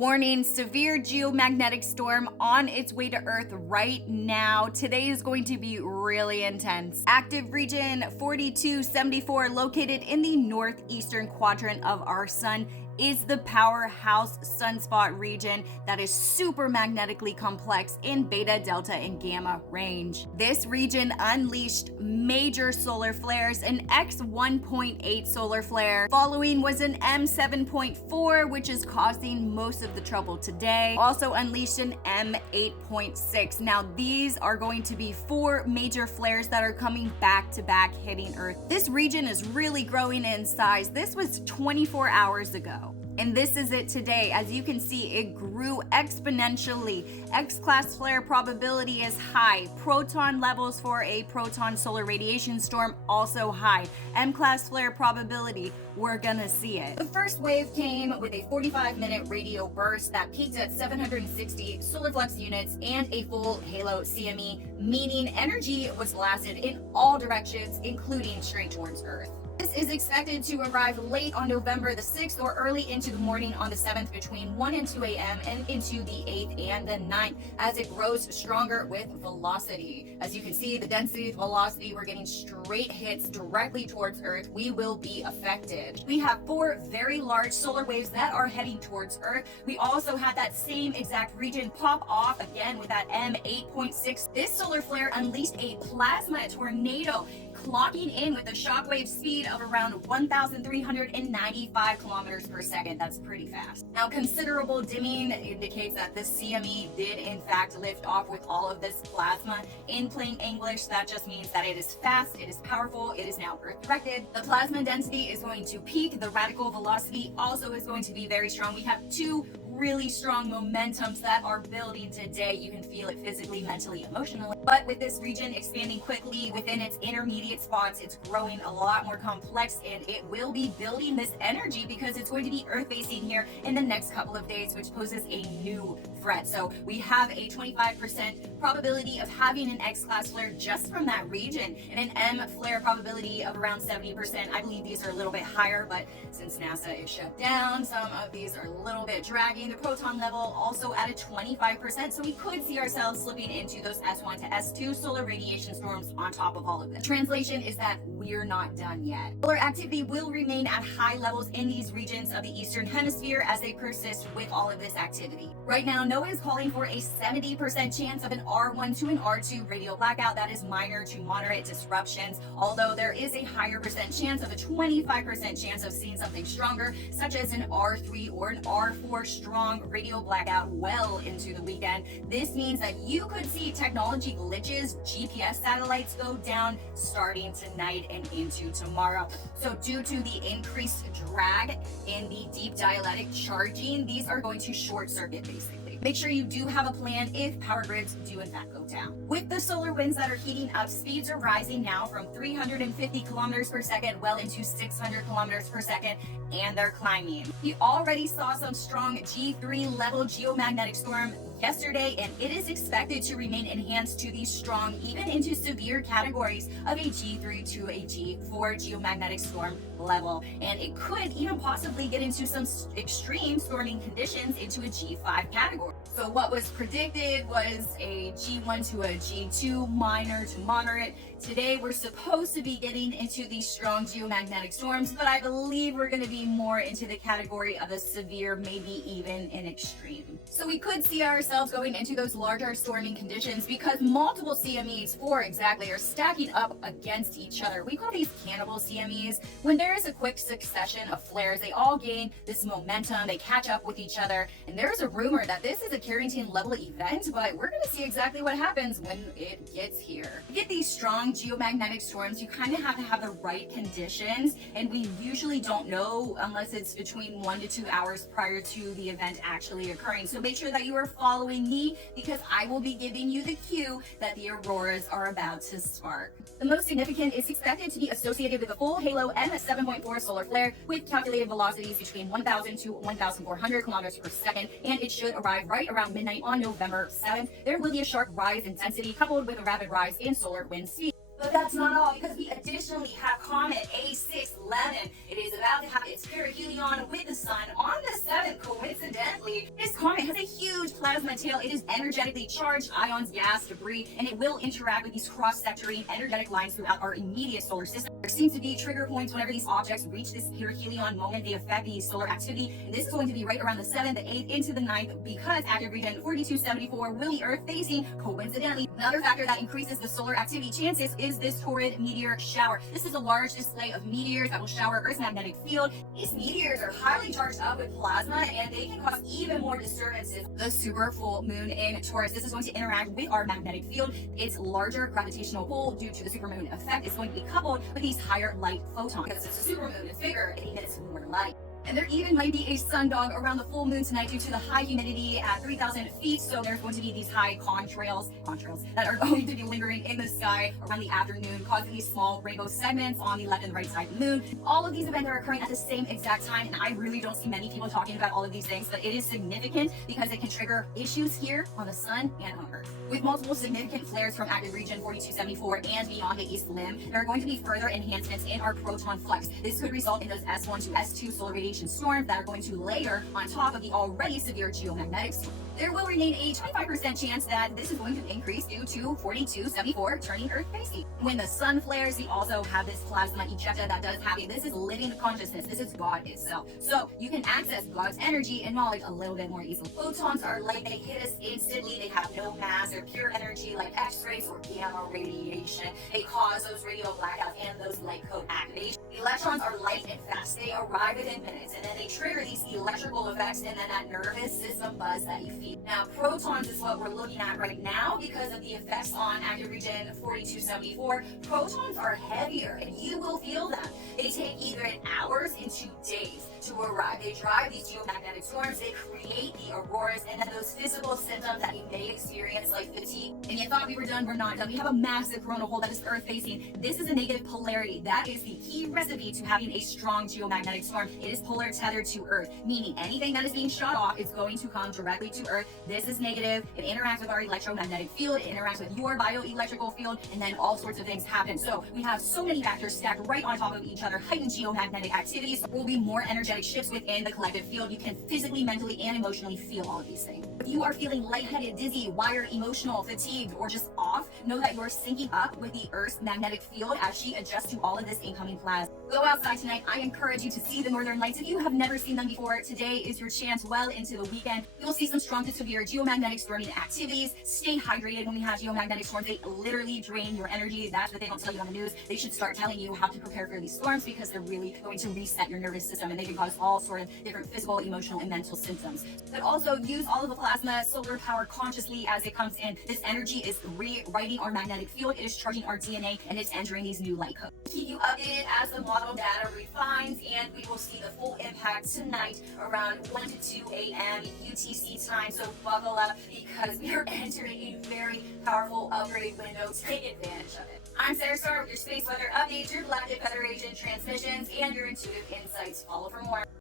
Warning, severe geomagnetic storm on its way to Earth right now. Today is going to be really intense. Active region 4274, located in the northeastern quadrant of our sun, is the powerhouse sunspot region that is super magnetically complex in beta, delta, and gamma range. This region unleashed major solar flares, an X1.8 solar flare. Following was an M7.4, which is causing most of the trouble today. Also unleashed an M8.6. Now these are going to be 4 major flares that are coming back to back, hitting Earth. This region is really growing in size. This was 24 hours ago. And this is it today. As you can see, it grew exponentially. X-class flare probability is high. Proton levels for a proton solar radiation storm also high. M-class flare probability, we're gonna see it. The first wave came with a 45-minute radio burst that peaked at 760 solar flux units and a full halo CME, meaning energy was blasted in all directions, including straight towards Earth. This is expected to arrive late on November the 6th or early into the morning on the 7th between 1 and 2 a.m. and into the 8th and the 9th as it grows stronger with velocity. As you can see, the density, velocity, we're getting straight hits directly towards Earth. We will be affected. We have 4 very large solar waves that are heading towards Earth. We also had that same exact region pop off again with that M8.6. This solar flare unleashed a plasma tornado, clocking in with a shockwave speed of around 1,395 kilometers per second. That's pretty fast. Now, considerable dimming indicates that the CME did in fact lift off with all of this plasma. In plain English, that just means that it is fast, it is powerful, it is now Earth directed. The plasma density is going to peak. The radical velocity also is going to be very strong. We have 2 really strong momentums that are building today. You can feel it physically, mentally, emotionally. But with this region expanding quickly within its intermediate spots, it's growing a lot more complex, and it will be building this energy because it's going to be Earth facing here in the next couple of days, which poses a new threat. So we have a 25% probability of having an X-class flare just from that region, and an M flare probability of around 70%. I believe these are a little bit higher, but since NASA is shut down, some of these are a little bit dragging. The proton level also at a 25%, so we could see ourselves slipping into those S1 to S2 solar radiation storms on top of all of this. Translation is that we're not done yet. Solar activity will remain at high levels in these regions of the Eastern Hemisphere as they persist with all of this activity. Right now, NOAA is calling for a 70% chance of an R1 to an R2 radio blackout. That is minor to moderate disruptions, although there is a higher percent chance of a 25% chance of seeing something stronger, such as an R3 or an R4 strong radio blackout well into the weekend. This means that you could see technology glitches, GPS satellites go down starting tonight and into tomorrow. So due to the increased drag in the deep dielectric charging, these are going to short circuit basically. Make sure you do have a plan if power grids do in fact go down. With the solar winds that are heating up, speeds are rising now from 350 kilometers per second well into 600 kilometers per second, and they're climbing. We already saw some strong G3 level geomagnetic storm yesterday, and it is expected to remain enhanced to these strong, even into severe categories of a G3 to a G4 geomagnetic storm level. And it could even possibly get into some extreme storming conditions into a G5 category. So what was predicted was a G1 to a G2, minor to moderate. Today we're supposed to be getting into these strong geomagnetic storms, but I believe we're going to be more into the category of a severe, maybe even an extreme. So we could see ourselves going into those larger storming conditions because multiple CMEs, 4 exactly, are stacking up against each other. We call these Cannibal CMEs. When there is a quick succession of flares, they all gain this momentum, they catch up with each other, and there's a rumor that this is a Carrington level event, but we're going to see exactly what happens when it gets here. To get these strong geomagnetic storms, you kind of have to have the right conditions, and we usually don't know unless it's between 1 to 2 hours prior to the event actually occurring. So make sure that you are following me because I will be giving you the cue that the auroras are about to spark. The most significant is expected to be associated with a full halo M7.4 solar flare with calculated velocities between 1,000 to 1,400 kilometers per second, and it should arrive right around midnight on November 7th. There will be a sharp rise in density coupled with a rapid rise in solar wind speed. But that's not all, because we additionally have comet A611. It is about to have its perihelion with the sun on the 7th. Coincidentally, this comet has a huge plasma tail. It is energetically charged ions, gas, debris, and it will interact with these cross-sectoring energetic lines throughout our immediate solar system. There seems to be trigger points whenever these objects reach this perihelion moment. They affect the solar activity, and this is going to be right around the 7th, the 8th, into the 9th, because active region 4274 will be Earth facing. Coincidentally, another factor that increases the solar activity chances is this torrid meteor shower. This is a large display of meteors that will shower Earth's magnetic field. These meteors are highly charged up with plasma, and they can cause even more disturbances. The super full moon in Taurus, this is going to interact with our magnetic field. Its larger gravitational pull due to the supermoon effect is going to be coupled with these higher light photons. Because it's a supermoon, it's bigger, it emits more light. And there even might be a sundog around the full moon tonight due to the high humidity at 3,000 feet. So there's going to be these high contrails that are going to be lingering in the sky around the afternoon, causing these small rainbow segments on the left and right side of the moon. All of these events are occurring at the same exact time, and I really don't see many people talking about all of these things, but it is significant because it can trigger issues here on the sun and on Earth. With multiple significant flares from active region 4274 and beyond the east limb, there are going to be further enhancements in our proton flux. This could result in those S1 to S2 solar radiation storms that are going to layer on top of the already severe geomagnetic storm. There will remain a 25% chance that this is going to increase due to 4274 turning Earth facing. When the sun flares, we also have this plasma ejecta that does happen. This is living consciousness. This is God itself. So you can access God's energy and knowledge a little bit more easily. Photons are light. They hit us instantly. They have no mass. They're pure energy like X-rays or gamma radiation. They cause those radio blackouts and those light code activations. Electrons are light and fast. They arrive within minutes, and then they trigger these electrical effects and then that nervous system buzz that you feel. Now, protons is what we're looking at right now because of the effects on active region 4274. Protons are heavier, and you will feel them. They take either hours into days to arrive. They drive these geomagnetic storms. They create the auroras and then those physical symptoms that you may experience like fatigue. And you thought we were done. We're not done. We have a massive coronal hole that is Earth facing. This is a negative polarity. That is the key recipe to having a strong geomagnetic storm. It is polar tethered to Earth, meaning anything that is being shot off is going to come directly to Earth. This is negative. It interacts with our electromagnetic field. It interacts with your bioelectrical field, and then all sorts of things happen. So we have so many factors stacked right on top of each other. Heightened geomagnetic activities will be more energetic shifts within the collective field. You can physically, mentally, and emotionally feel all of these things. If you are feeling lightheaded, dizzy, wired, emotional, fatigued, or just off, know that you're syncing up with the Earth's magnetic field as she adjusts to all of this incoming plasma. Go outside tonight. I encourage you to see the northern lights. If you have never seen them before, today is your chance well into the weekend. You'll see some strong to severe geomagnetic storming activities. Stay hydrated when we have geomagnetic storms. They literally drain your energy. That's what they don't tell you on the news. They should start telling you how to prepare for these storms because they're really going to reset your nervous system, and they can cause all sort of different physical, emotional, and mental symptoms. But also use all of the plasma, solar power consciously as it comes in. This energy is rewriting our magnetic field. It is charging our DNA, and it's entering these new light codes. Keep you updated as the model data refines, and we will see the full impact tonight around 1 to 2 a.m. UTC time. So buckle up because we are entering a very powerful upgrade window. Take advantage of it. I'm Sarah Starr with your space weather updates, your Galactic Federation transmissions, and your intuitive insights. Follow for more.